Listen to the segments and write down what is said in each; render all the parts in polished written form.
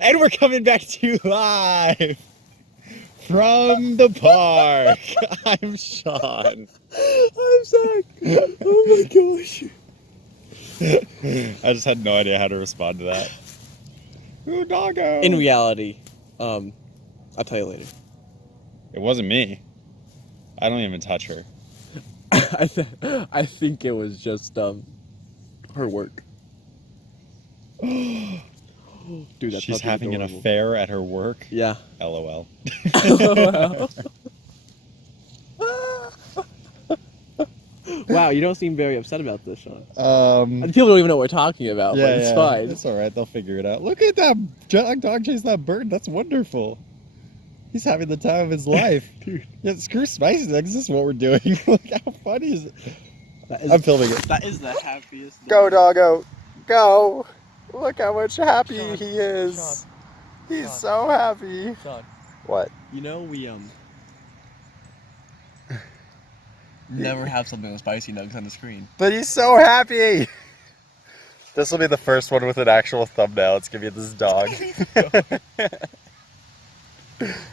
And we're coming back to you live from the park. I'm Sean. I'm Zach. Oh my gosh. I just had no idea how to respond to that. Ooh, doggo. In reality, I'll tell you later. It wasn't me. I don't even touch her. I think it was just her work. Dude, that's She's having an affair at her work? Yeah. LOL. Wow, you don't seem very upset about this, Sean. And People don't even know what we're talking about, but it's fine. It's alright, they'll figure it out. Look at that dog chase that bird. That's wonderful. He's having the time of his life. Dude. Yeah, screw Spicy Nuggs. This is what we're doing. Look how funny is it? I'm filming it. That is the happiest. Go, doggo. Go. Look how much happy Sean, he is. Sean, He's Sean. so happy. Sean, What? you know we never have something with Spicy Nuggs on the screen. But he's so happy. This will be the first one with an actual thumbnail. It's gonna be this dog.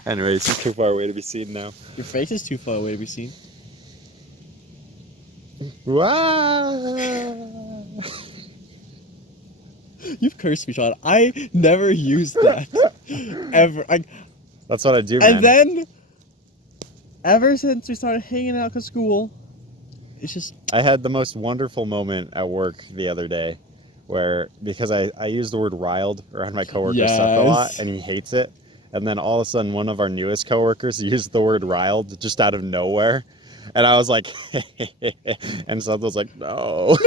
Anyways, he's too far away to be seen now. Your face is too far away to be seen. Wow. You've cursed me, Sean. I never used that. Ever. That's what I do, man. And then, ever since we started hanging out at school, it's just... I had the most wonderful moment at work the other day where, because I use the word riled around my coworker Seth a lot, and he hates it. And then all of a sudden, one of our newest coworkers used the word riled just out of nowhere. And I was like, and Seth was like, no.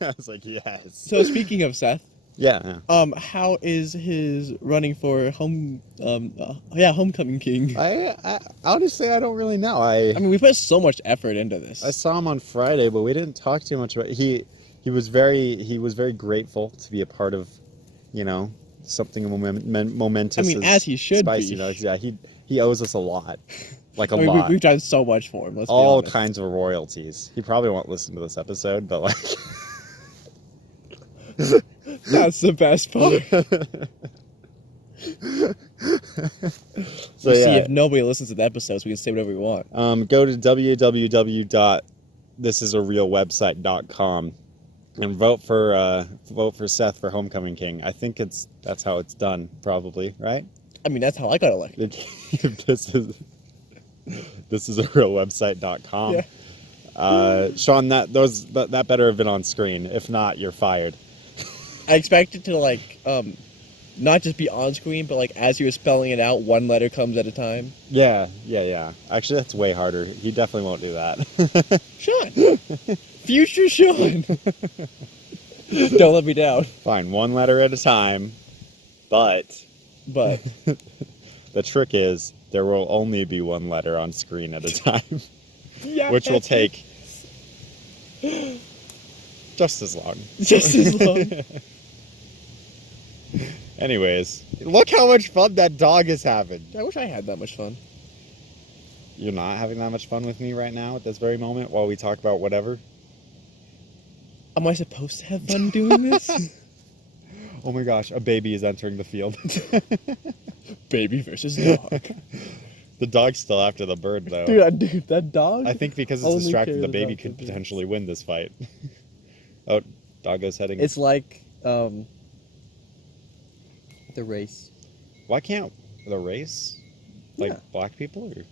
I was like, yes. So speaking of Seth, yeah. how is his running for homecoming king? I honestly, I don't really know. I mean, we put so much effort into this. I saw him on Friday, but we didn't talk too much about it. He was very grateful to be a part of, something momentous. I mean, as he should Spicy be. Nuggs. Yeah, he owes us a lot, like a I mean, lot. We've done so much for him. Let's all be honest. kinds of royalties. He probably won't listen to this episode, but like, that's the best part. So See, if nobody listens to the episodes, we can say whatever we want. Go to www.thisisarealwebsite.com and vote for Seth for homecoming king. I think that's how it's done, probably, right? I mean, that's how I got elected. This is a real website.com. Yeah. Sean, that better have been on screen. If not, you're fired. I expected to not just be on screen, but as you were spelling it out, one letter comes at a time. Yeah. Actually, that's way harder. He definitely won't do that. Sean! Future Sean! Don't let me down. Fine, one letter at a time, but the trick is there will only be one letter on screen at a time, Yeah. which will take just as long. Just as long. Anyways, look how much fun that dog is having. I wish I had that much fun. You're not having that much fun with me right now at this very moment while we talk about whatever? Am I supposed to have fun doing this? Oh my gosh, a baby is entering the field. Baby versus dog. The dog's still after the bird, though. Dude, that dog? I think because it's only distracted, cares the baby about could the potentially win this fight. Oh, doggo's heading. It's like, the race. Why can't the race? Like Yeah. black people? Or?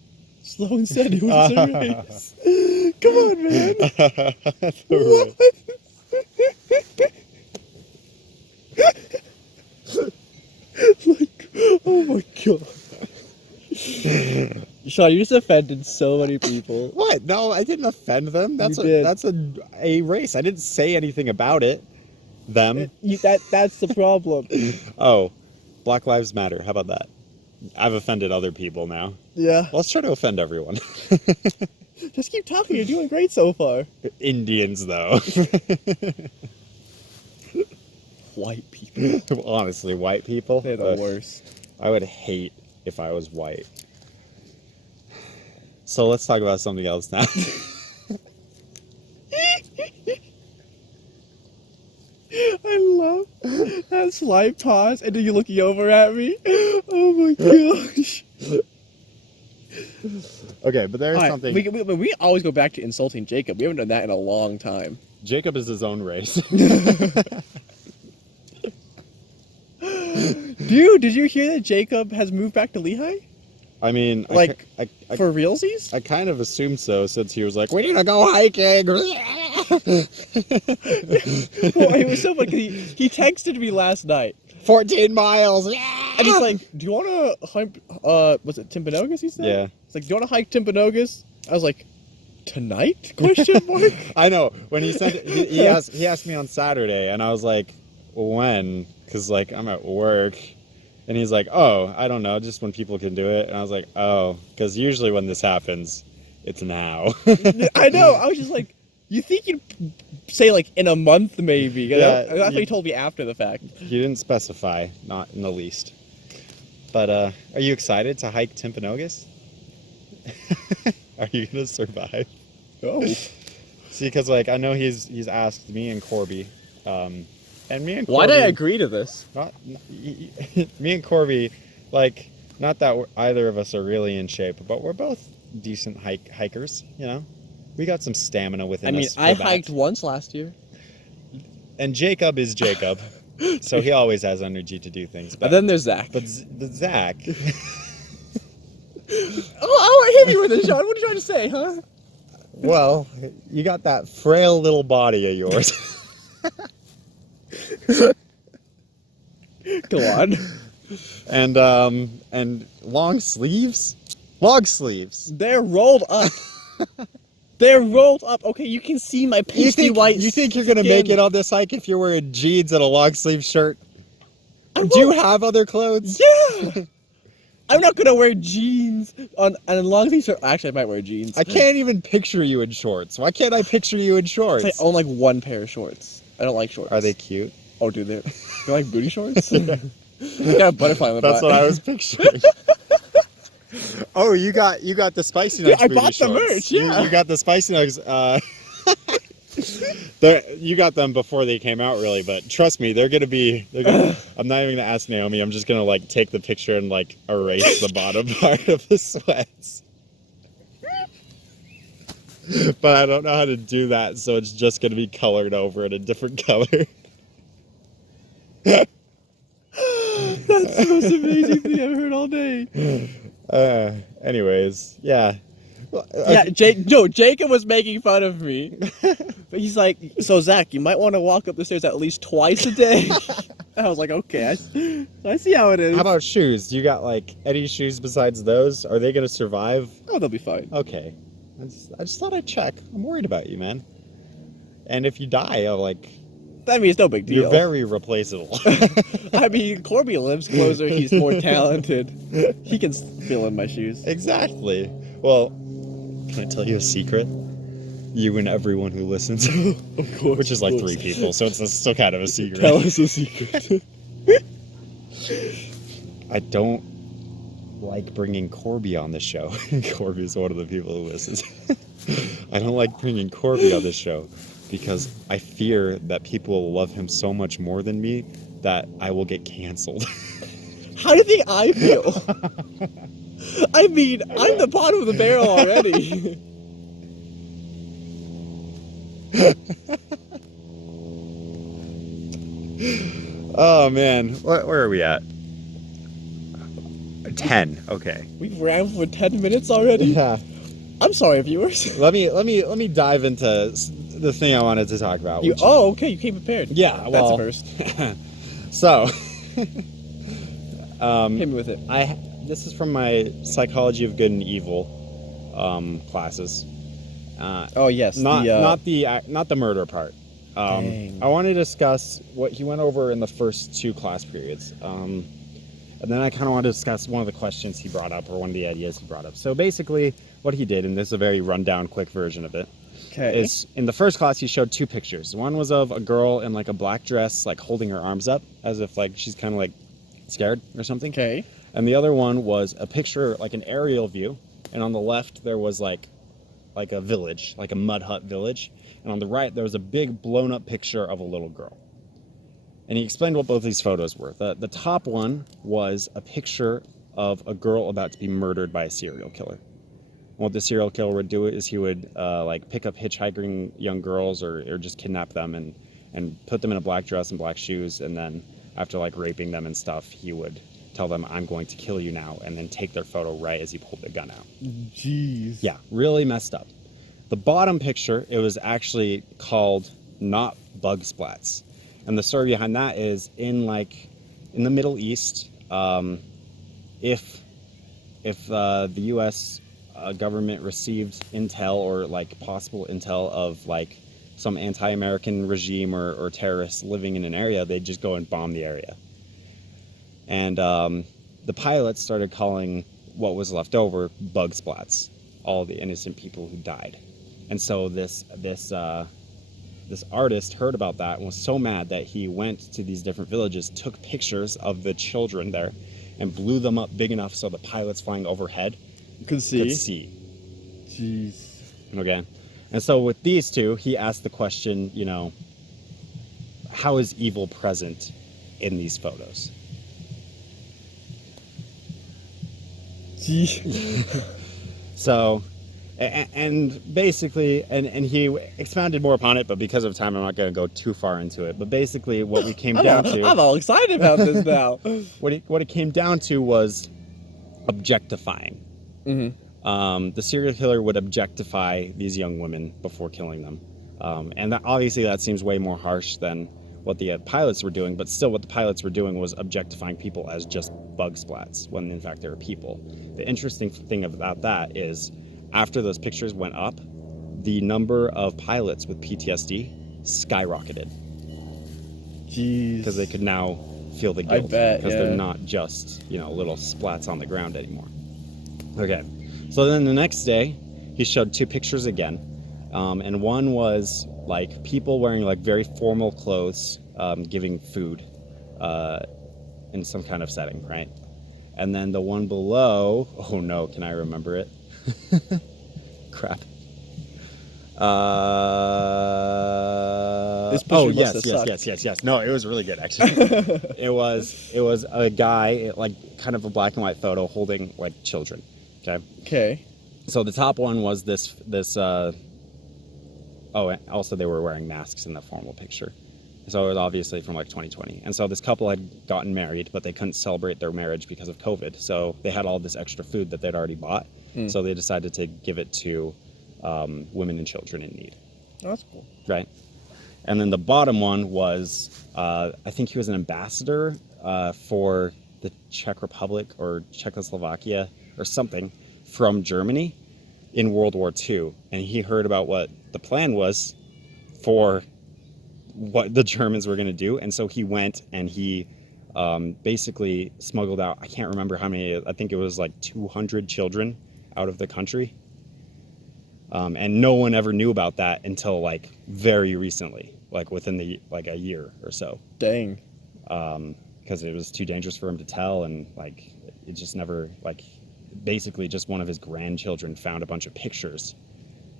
Slow and steady wins the race. Come on, man. What? Oh my god. Sean, you just offended so many people. What? No, I didn't offend them. That's a race. I didn't say anything about it. Them. That's the problem. Oh, Black Lives Matter. How about that? I've offended other people now. Yeah. Let's try to offend everyone. Just keep talking. You're doing great so far. Indians, though. White people. Honestly, white people. They're the worst. I would hate if I was white. So let's talk about something else now. I love That slight pause, and then you're looking over at me. Oh my gosh. Okay, but there is something. We always go back to insulting Jacob. We haven't done that in a long time. Jacob is his own race. Dude, did you hear that Jacob has moved back to Lehigh? I mean, Like, I for realsies? I kind of assumed so, since he was like, "We need to go hiking." Well, it was so funny 'cause he texted me last night. 14 miles. And he's like, "Do you want to hike? Was it Timpanogos?" He said. Yeah. It's like, "Do you want to hike Timpanogos?" I was like, "Tonight?" Question mark. I know. When he said he asked me on Saturday, and I was like, "When?" Because like I'm at work, and he's like, "Oh, I don't know, just when people can do it." And I was like, "Oh, because usually when this happens, it's now." I know. I was just like, "You think you'd say like in a month maybe?" You know? Yeah, That's what he told me after the fact. He didn't specify, not in the least. But are you excited to hike Timpanogos? Are you gonna survive? Oh. See, because like I know he's asked me and Corby, and me and Corby, Why did I agree to this? Me and Corby, like, not that either of us are really in shape, but we're both decent hikers. You know, we got some stamina within us. I hiked once last year. And Jacob is Jacob, so he always has energy to do things. But And then there's Zach. But Zach. Oh, hit me with it, Sean. What are you trying to say, huh? Well, you got that frail little body of yours. Go on. And long sleeves? Long sleeves. They're rolled up. They're rolled up. Okay, you can see my pasty white You think you're gonna make it on this hike if you're wearing jeans and a long sleeve shirt? Do you have other clothes? Yeah! I'm not gonna wear jeans on a long sleeve shirt. Actually, I might wear jeans. I can't even picture you in shorts. Why can't I picture you in shorts? I own like one pair of shorts. I don't like shorts. Are they cute? Oh, dude, they're like booty shorts? They got a butterfly on the That's butt. what I was picturing. Oh, you got the spicy nugs. I bought the merch. Yeah, you got the spicy nugs. You got them before they came out, really. But trust me, they're gonna. I'm not even gonna ask Naomi. I'm just gonna like take the picture and like erase the bottom part of the sweats. But I don't know how to do that, so it's just gonna be colored over in a different color. That's the most amazing thing I've heard all day. Anyways, yeah. Yeah, Jacob was making fun of me. But he's like, "So Zach, you might want to walk up the stairs at least twice a day." I was like, "Okay, I see how it is." How about shoes? You got like any shoes besides those? Are they gonna survive? Oh, they'll be fine. Okay. I just thought I'd check. I'm worried about you, man. And if you die, I'll like... I mean, it's no big deal. You're very replaceable. I mean, Corby lives closer. He's more talented. He can fill in my shoes. Exactly. Well, can I tell you a secret? You and everyone who listens. Of course. Which is like 3 people, so it's still kind of a secret. Tell us a secret. I don't like bringing Corby on the show. Corby's one of the people who listens. I don't like bringing Corby on this show because I fear that people will love him so much more than me that I will get canceled. How do you think I feel? I mean, I'm the bottom of the barrel already. Oh man, where are we at? 10. Okay. We've ran for 10 minutes already. Yeah. I'm sorry, viewers. Let me dive into the thing I wanted to talk about. Okay, you came prepared. Yeah, well, that's a first. So, Hit me with it. This is from my Psychology of Good and Evil classes. Oh yes, not the murder part. I want to discuss what he went over in the first 2 class periods. And then I kind of want to discuss one of the questions he brought up, or one of the ideas he brought up. So basically, what he did, and this is a very rundown, quick version of it, is in the first class he showed 2 pictures. One was of a girl in like a black dress, like holding her arms up, as if like she's kind of like scared or something. Okay. And the other one was a picture, like an aerial view, and on the left there was like a village, like a mud hut village, and on the right there was a big blown up picture of a little girl. And he explained what both these photos were. The top one was a picture of a girl about to be murdered by a serial killer. And what the serial killer would do is he would like pick up hitchhiking young girls or just kidnap them and put them in a black dress and black shoes, and then after like raping them and stuff, he would tell them, "I'm going to kill you now," and then take their photo right as he pulled the gun out. Jeez. Yeah, really messed up. The bottom picture, it was actually called Not Bug Splats. And the story behind that is in the Middle East, if the U.S. Government received intel or like possible intel of like some anti-American regime or terrorists living in an area, they'd just go and bomb the area. And the pilots started calling what was left over bug splats, all the innocent people who died. And so this artist heard about that and was so mad that he went to these different villages, took pictures of the children there, and blew them up big enough so the pilots flying overhead could see. Jeez. Okay. And so with these two, he asked the question, how is evil present in these photos? So, and basically, and he expounded more upon it, but because of time, I'm not going to go too far into it. But basically, what we came down to... I'm all excited about this now. What it came down to was objectifying. Mm-hmm. The serial killer would objectify these young women before killing them. And obviously that seems way more harsh than what the pilots were doing, but still what the pilots were doing was objectifying people as just bug splats, when in fact they were people. The interesting thing about that is, after those pictures went up, the number of pilots with PTSD skyrocketed. Jeez. Because they could now feel the guilt. I bet, because they're not just, little splats on the ground anymore. Okay. So then the next day, he showed two pictures again. And one was like people wearing like very formal clothes, giving food in some kind of setting, right? And then the one below, oh no, can I remember it? Crap. This picture must have yes. No, it was really good actually. It was a guy, like kind of a black and white photo holding like children. Okay. So the top one was this and also they were wearing masks in the formal picture. So it was obviously from like 2020. And so this couple had gotten married, but they couldn't celebrate their marriage because of COVID. So they had all this extra food that they'd already bought. So they decided to give it to women and children in need. Oh, that's cool. Right. And then the bottom one was, I think he was an ambassador for the Czech Republic or Czechoslovakia or something from Germany in World War II. And he heard about what the plan was for what the Germans were going to do. And so he went and he basically smuggled out, I can't remember how many, I think it was like 200 children out of the country. And no one ever knew about that until like very recently, like within a year or so. Dang. Because it was too dangerous for him to tell, and like it just never, like basically just one of his grandchildren found a bunch of pictures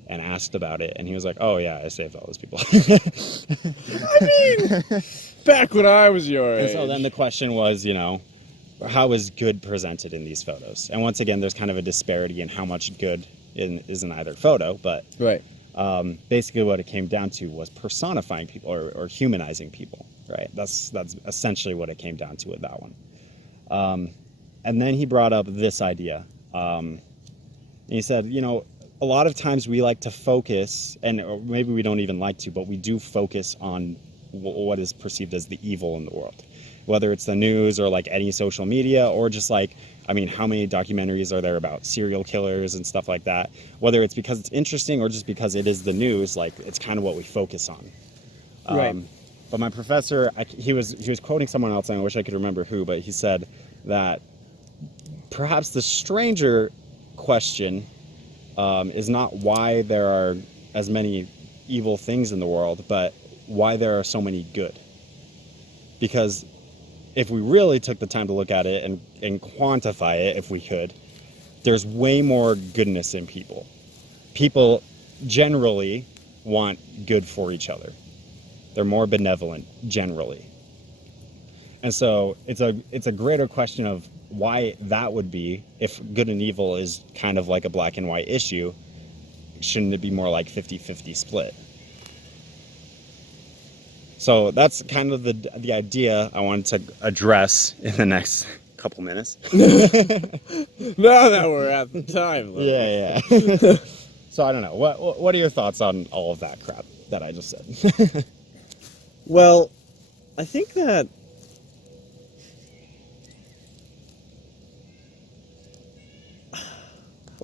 and asked about it, and he was like, oh yeah, I saved all those people. I mean, back when I was your age. And so then the question was, how is good presented in these photos? And once again, there's kind of a disparity in how much good is in either photo, but right. Basically what it came down to was personifying people or humanizing people, right? That's essentially what it came down to with that one. And then he brought up this idea. And he said, a lot of times we like to focus, or maybe we don't even like to, but we do focus on what is perceived as the evil in the world. Whether it's the news or like any social media, or just like, how many documentaries are there about serial killers and stuff like that? Whether it's because it's interesting or just because it is the news, like it's kind of what we focus on. Right. But my professor, he was quoting someone else, and I wish I could remember who, but he said that perhaps the stranger question is not why there are as many evil things in the world, but why there are so many good. Because if we really took the time to look at it and quantify it, if we could, there's way more goodness in people. People generally want good for each other. They're more benevolent, generally. And so it's a greater question of why that would be. If good and evil is kind of like a black and white issue, shouldn't it be more like 50-50 split? So that's kind of the idea I wanted to address in the next couple minutes. Now that we're at the time, though. Yeah. So I don't know. What are your thoughts on all of that crap that I just said? Well, I think that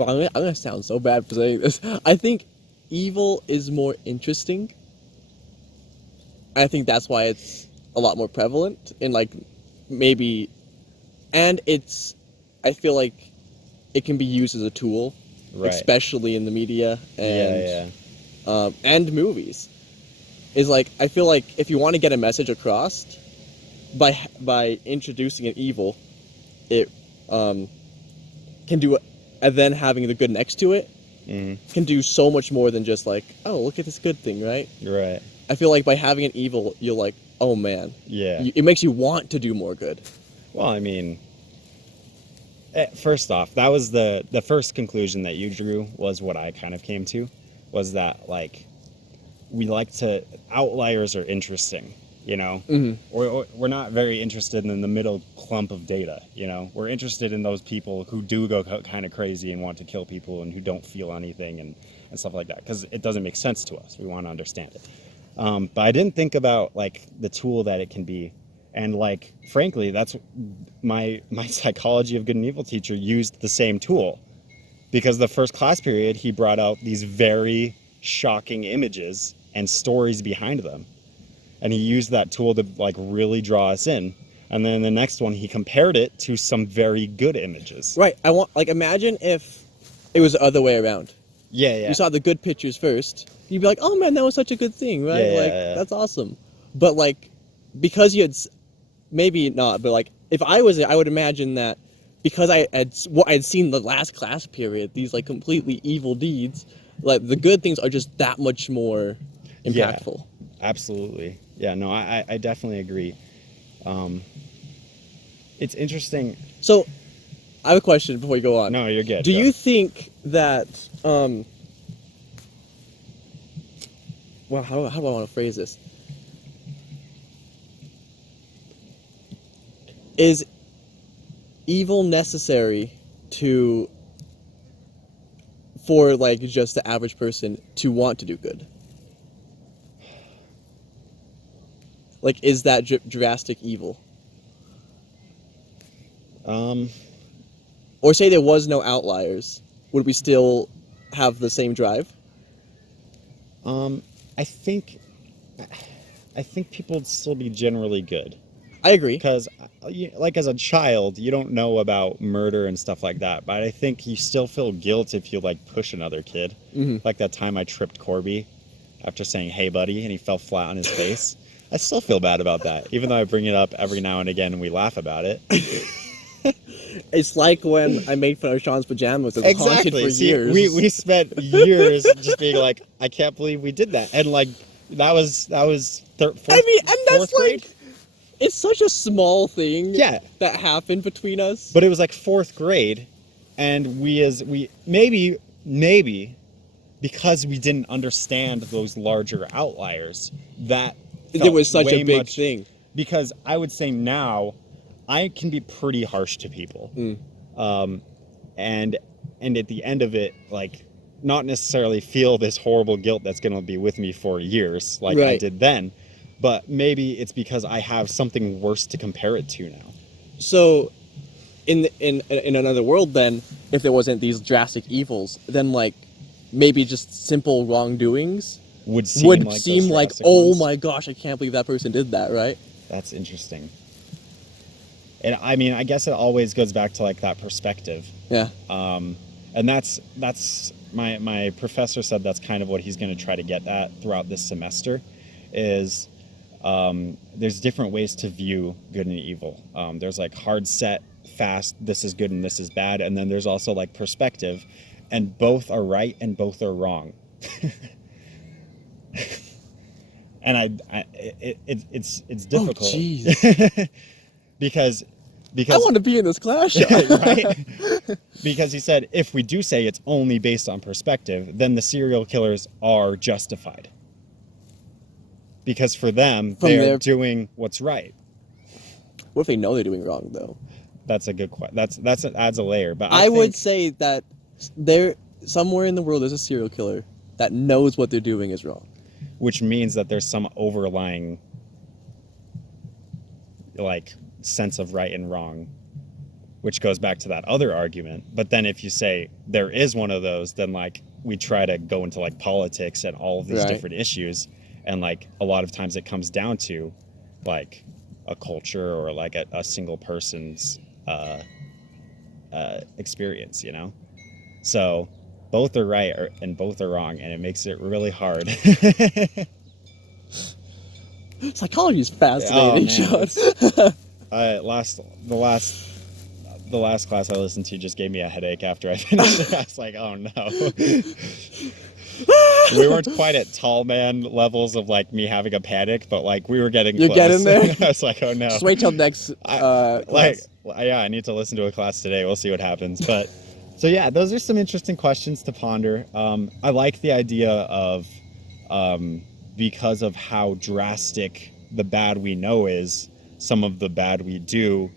I'm gonna sound so bad for saying this. I think evil is more interesting. I think that's why it's a lot more prevalent in like maybe, and I feel like it can be used as a tool, Right. especially in the media and Yeah. And movies. Is like I feel like if you want to get a message across by introducing an evil, it can do, and then having the good next to it can do so much more than just like, oh, look at this good thing, right? You're right. I feel like by having an evil, you're like, oh man, Yeah. it makes you want to do more good. Well, I mean, first off, that was the first conclusion that you drew was what I kind of came to, was that like we like to, outliers are interesting, you know? We're not very interested in the middle clump of data, you know? We're interested in those people who do go kind of crazy and want to kill people and who don't feel anything and stuff like that, because it doesn't make sense to us. We want to understand it. But I didn't think about like the tool that it can be. And like, frankly, that's my psychology of good and evil teacher used the same tool, because the first class period, he brought out these very shocking images and stories behind them. And he used that tool to like really draw us in. And then the next one, he compared it to some very good images. Right. Imagine if it was the other way around. Yeah. You saw the good pictures first. You'd be like, oh man, that was such a good thing, right? Yeah. That's awesome. But like, because you had, maybe not, but like, if I was there, I would imagine that because I had seen the last class period, these like completely evil deeds, like the good things are just that much more impactful. Yeah, absolutely. Yeah, no, I definitely agree. It's interesting. So, I have a question before you go on. No, you're good. Do you think that, well, how do I want to phrase this? Is evil necessary for like just the average person to want to do good? Like, is that drastic evil? Or say there was no outliers, would we still have the same drive? I think people would still be generally good. I agree. Because, like, as a child, you don't know about murder and stuff like that, but I think you still feel guilt if you, like, push another kid. Like that time I tripped Corby after saying, hey, buddy, and he fell flat on his face. I still feel bad about that, even though I bring it up every now and again and we laugh about it. It's like when I made fun of Sean's pajamas. It was haunted for years. We spent years just being like, I can't believe we did that. And, like, that was fourth grade? Like, it's such a small thing that happened between us. But it was like fourth grade, and we maybe because we didn't understand those larger outliers, that it was such a big thing. Because I would say now, I can be pretty harsh to people, and at the end of it, like, not necessarily feel this horrible guilt that's going to be with me for years, like I did then. But maybe it's because I have something worse to compare it to now. So, in another world, then, if there wasn't these drastic evils, then like maybe just simple wrongdoings would seem like oh my gosh, I can't believe that person did that, right? That's interesting. And I mean, I guess it always goes back to like that perspective. Yeah. And that's my professor said that's kind of what he's going to try to get at throughout this semester, is. There's different ways to view good and evil. There's like hard set, fast, this is good and this is bad, and then there's also like perspective, and both are right and both are wrong. And it's difficult. Oh, jeez. because I want to be in this class, Sean. right? Because he said if we do say it's only based on perspective, then the serial killers are justified. Because for them, they're doing what's right. What if they know they're doing wrong, though? That's a good question. That adds a layer. But I would say that there somewhere in the world there's a serial killer that knows what they're doing is wrong. Which means that there's some overlying sense of right and wrong, which goes back to that other argument. But then if you say there is one of those, then we try to go into politics and all of these different issues, and a lot of times it comes down to a culture or a single person's experience, so both are right and both are wrong, and it makes it really hard. Psychology is fascinating, Sean. The last class I listened to just gave me a headache after I finished it. I was like, oh no. We weren't quite at tall man levels of like me having a panic, but like we were getting You're close. getting there? I was like, oh no. Just wait till next class. I need to listen to a class today. We'll see what happens. But so yeah, those are some interesting questions to ponder. I like the idea of because of how drastic the bad we know is, some of the bad we do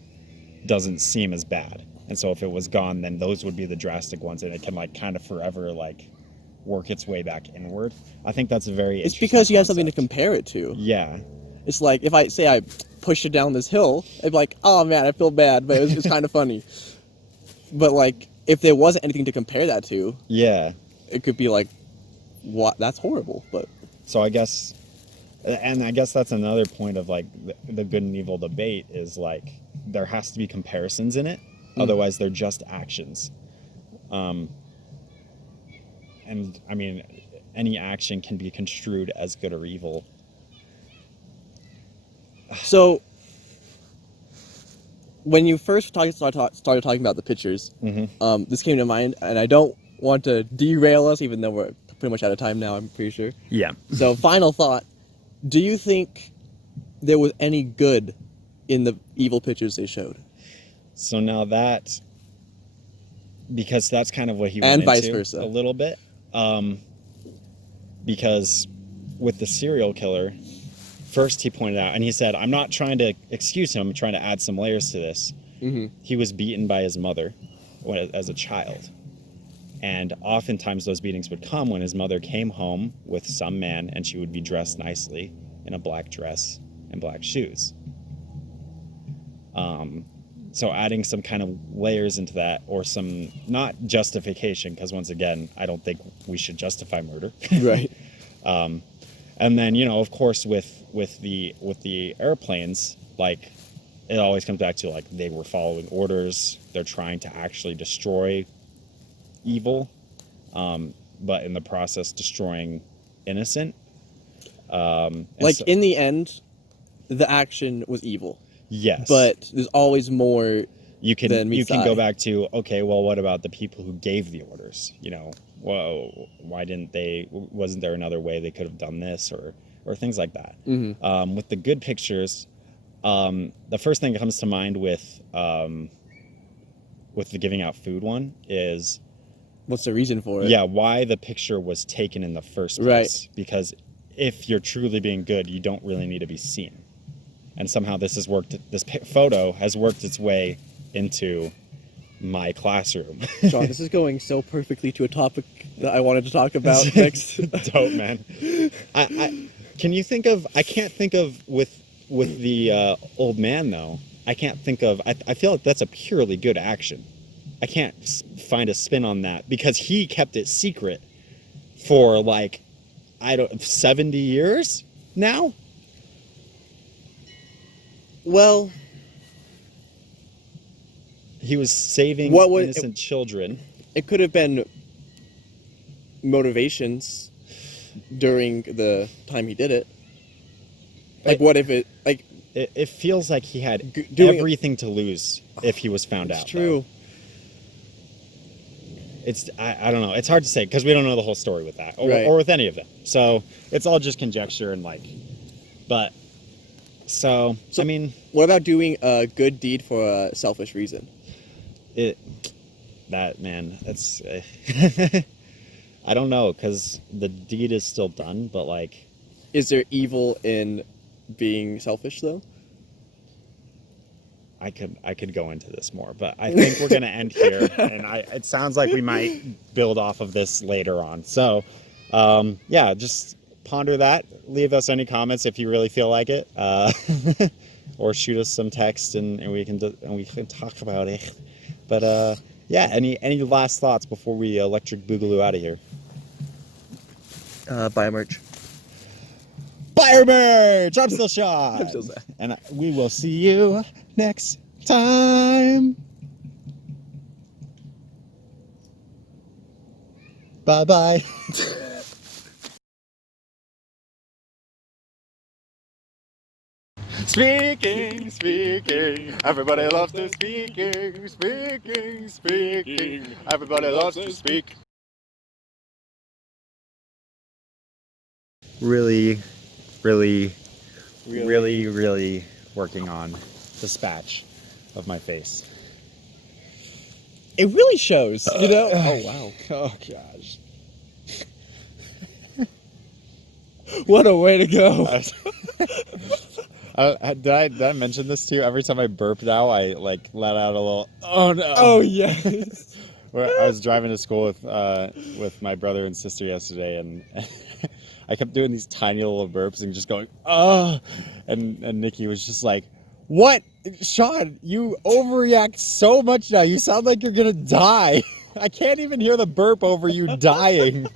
doesn't seem as bad. And so if it was gone, then those would be the drastic ones, and it can like kind of forever like work its way back inward. I think that's a very It's interesting because you have concept. something to compare it to. Yeah. It's like if I say I pushed it down this hill, I'd be like, oh man, I feel bad, but it's kind of funny. But like if there wasn't anything to compare that to, Yeah. it could be like, what? That's horrible. But So I guess that's another point of like the good and evil debate is like there has to be comparisons in it. Otherwise they're just actions. And I mean, any action can be construed as good or evil. so when you first started talking about the pictures, this came to mind, and I don't want to derail us, even though we're pretty much out of time now, I'm pretty sure. Yeah. So final thought, do you think there was any good in the evil pictures they showed? So now that, because that's kind of what he And went vice into versa. a little bit. Because with the serial killer, first he pointed out, and he said, I'm not trying to excuse him, I'm trying to add some layers to this. He was beaten by his mother as a child. And oftentimes those beatings would come when his mother came home with some man, and she would be dressed nicely in a black dress and black shoes. So adding some kind of layers into that, or some, not justification, because once again, I don't think we should justify murder. Right. And then, you know, of course, with the airplanes, like, it always comes back to, like, they were following orders. They're trying to actually destroy evil, but in the process, destroying innocent. In the end, the action was evil. Yes. But there's always more. You can than meets the go eye. back to, okay, well, what about the people who gave the orders? You know, whoa, why didn't they? Wasn't there another way they could have done this, or things like that? With the good pictures, the first thing that comes to mind with the giving out food one is, What's the reason for it? yeah, why the picture was taken in the first place. Right. Because if you're truly being good, you don't really need to be seen. And somehow this photo has worked its way into my classroom. John, this is going so perfectly to a topic that I wanted to talk about next. Dope, man. Can you think of? I can't think of with the old man though. I can't think of. I feel like that's a purely good action. I can't find a spin on that because he kept it secret for 70 years now. Well, He was saving innocent children. it could have been motivations during the time he did it. Like, what if it, like... It feels like he had everything to lose if he was found out. It's true. Though. I don't know. It's hard to say because we don't know the whole story with that, or, Right. or with any of them. So it's all just conjecture and but So I mean, what about doing a good deed for a selfish reason? That's I don't know, because the deed is still done, but like, Is there evil in being selfish though? I could go into this more, but I think we're gonna end here, and it sounds like we might build off of this later on. So, yeah, just ponder that. Leave us any comments if you really feel like it, or shoot us some text, and we can talk about it. But yeah, any last thoughts before we electric boogaloo out of here? Buy merch. Buy merch. I'm still Sean. I'm still Zach. And we will see you next time. Bye bye. Speaking, everybody loves to speaking, everybody loves to speak. Really working on dispatch of my face. It really shows, you know? Oh, wow. Oh, gosh. What a way to go. Did I mention this to you? Every time I burp now, I like let out a little, oh no. Oh, yes. I was driving to school with my brother and sister yesterday, and I kept doing these tiny little burps and just going, oh, and Nikki was just like, what? Sean, you overreact so much now. You sound like you're gonna die. I can't even hear the burp over you dying.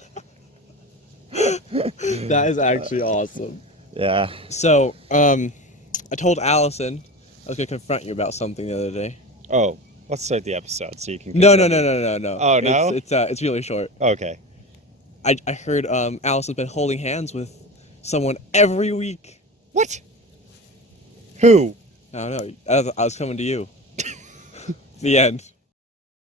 That is actually awesome. Yeah. So, I told Allison I was going to confront you about something the other day. Oh, let's start the episode so you can... No. Oh, no? It's really short. Okay. I heard Allison's been holding hands with someone every week. What? Who? I don't know. I was coming to you. The end.